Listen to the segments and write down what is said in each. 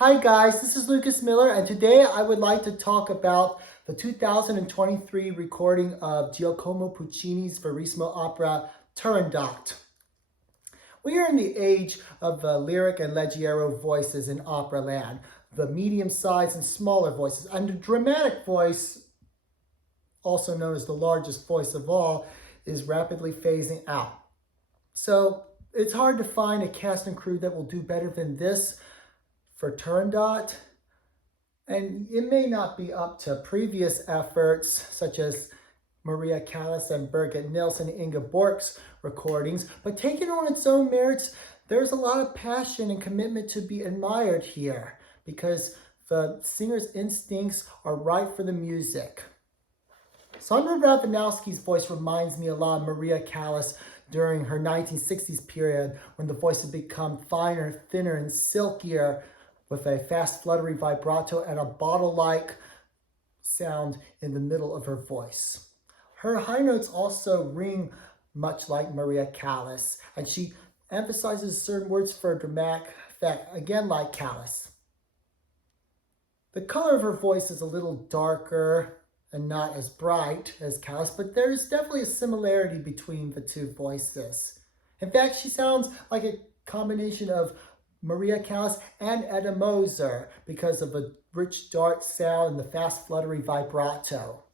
Hi guys, this is Lucas Miller, and today I would like to talk about the 2023 recording of Giacomo Puccini's Verissimo opera Turandot. We are in the age of the lyric and leggero voices in opera land, the medium-sized and smaller voices, and the dramatic voice, also known as the largest voice of all, is rapidly phasing out. So it's hard to find a cast and crew that will do better than this for Turandot. And it may not be up to previous efforts, such as Maria Callas and Birgit Nilsson and Inga Bork's recordings, but taken on its own merits, there's a lot of passion and commitment to be admired here because the singer's instincts are right for the music. Sandra Ravanowski's voice reminds me a lot of Maria Callas during her 1960s period when the voice had become finer, thinner, and silkier, with a fast, fluttery vibrato and a bottle-like sound in the middle of her voice. Her high notes also ring much like Maria Callas, and she emphasizes certain words for dramatic effect, again like Callas. The color of her voice is a little darker and not as bright as Callas, but there's definitely a similarity between the two voices. In fact, she sounds like a combination of Maria Callas and Edda Moser because of a rich, dark sound and the fast, fluttery vibrato.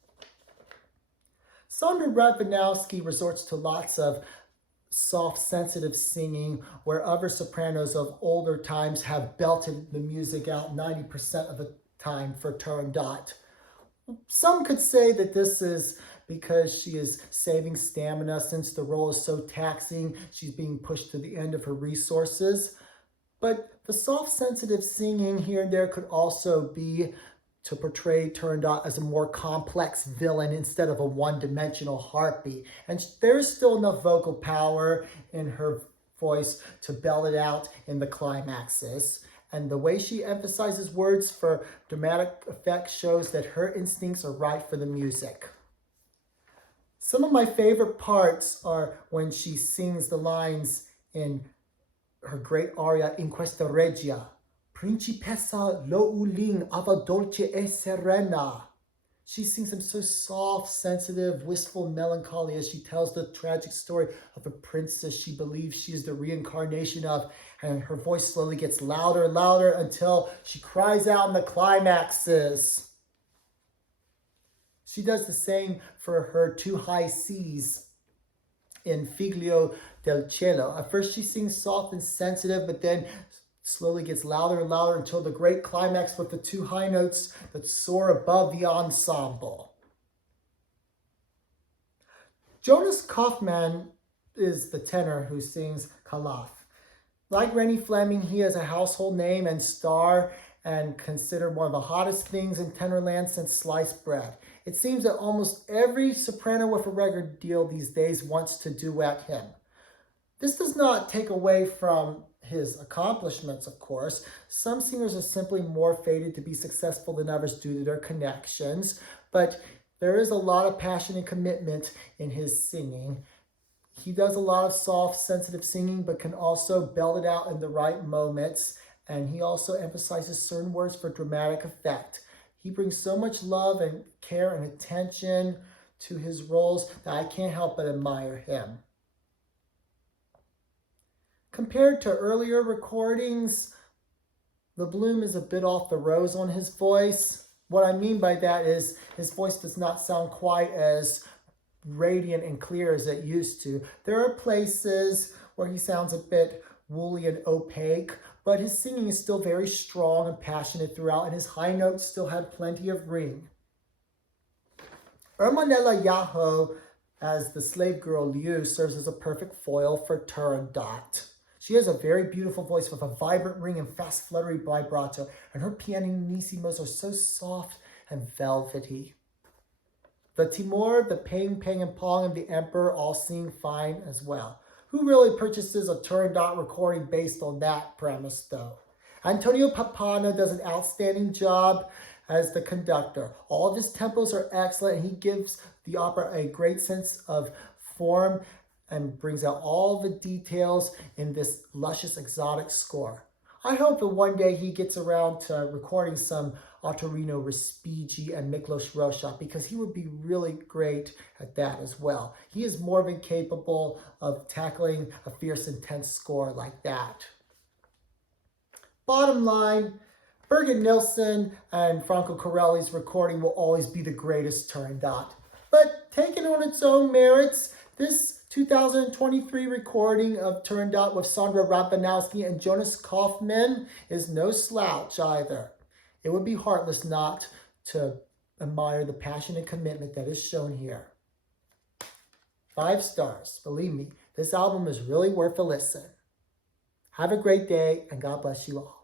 Sandra Ravanowski resorts to lots of soft, sensitive singing, where other sopranos of older times have belted the music out 90% of the time for Turandot. Some could say that this is because she is saving stamina since the role is so taxing, she's being pushed to the end of her resources. But the soft, sensitive singing here and there could also be to portray Turandot as a more complex villain instead of a one-dimensional harpy. And there's still enough vocal power in her voice to belt it out in the climaxes. And the way she emphasizes words for dramatic effect shows that her instincts are right for the music. Some of my favorite parts are when she sings the lines in her great aria In Questa Regia, Principessa lo uling ava dolce e serena. She sings them so soft, sensitive, wistful, melancholy as she tells the tragic story of a princess she believes she is the reincarnation of, and her voice slowly gets louder and louder until she cries out in the climaxes. She does the same for her two high C's in Figlio del Cielo. At first she sings soft and sensitive, but then slowly gets louder and louder until the great climax with the two high notes that soar above the ensemble. Jonas Kaufmann is the tenor who sings Calaf. Like Rennie Fleming, he has a household name and star and considered one of the hottest things in tenorland since sliced bread. It seems that almost every soprano with a record deal these days wants to duet him. This does not take away from his accomplishments, of course. Some singers are simply more fated to be successful than others due to their connections, but there is a lot of passion and commitment in his singing. He does a lot of soft, sensitive singing, but can also belt it out in the right moments, and he also emphasizes certain words for dramatic effect. He brings so much love and care and attention to his roles that I can't help but admire him. Compared to earlier recordings, the bloom is a bit off the rose on his voice. What I mean by that is his voice does not sound quite as radiant and clear as it used to. There are places where he sounds a bit woolly and opaque, but his singing is still very strong and passionate throughout, and his high notes still have plenty of ring. Ermanella Yaho, as the slave girl Liu, serves as a perfect foil for Turandot. She has a very beautiful voice with a vibrant ring and fast, fluttery vibrato, and her pianissimos are so soft and velvety. The Timur, the Peng, Peng, and Pong, and the Emperor all sing fine as well. Who really purchases a Turandot recording based on that premise, though? Antonio Papana does an outstanding job as the conductor. All of his tempos are excellent, and he gives the opera a great sense of form and brings out all the details in this luscious, exotic score. I hope that one day he gets around to recording some Ottorino Respighi and Miklos Rozsa, because he would be really great at that as well. He is more than capable of tackling a fierce, intense score like that. Bottom line, Birgit Nilsson and Franco Corelli's recording will always be the greatest Turandot. But taken on its own merits, this 2023 recording of Turandot with Sandra Rapanowski and Jonas Kaufman is no slouch either. It would be heartless not to admire the passion and commitment that is shown here. 5 stars. Believe me, this album is really worth a listen. Have a great day, and God bless you all.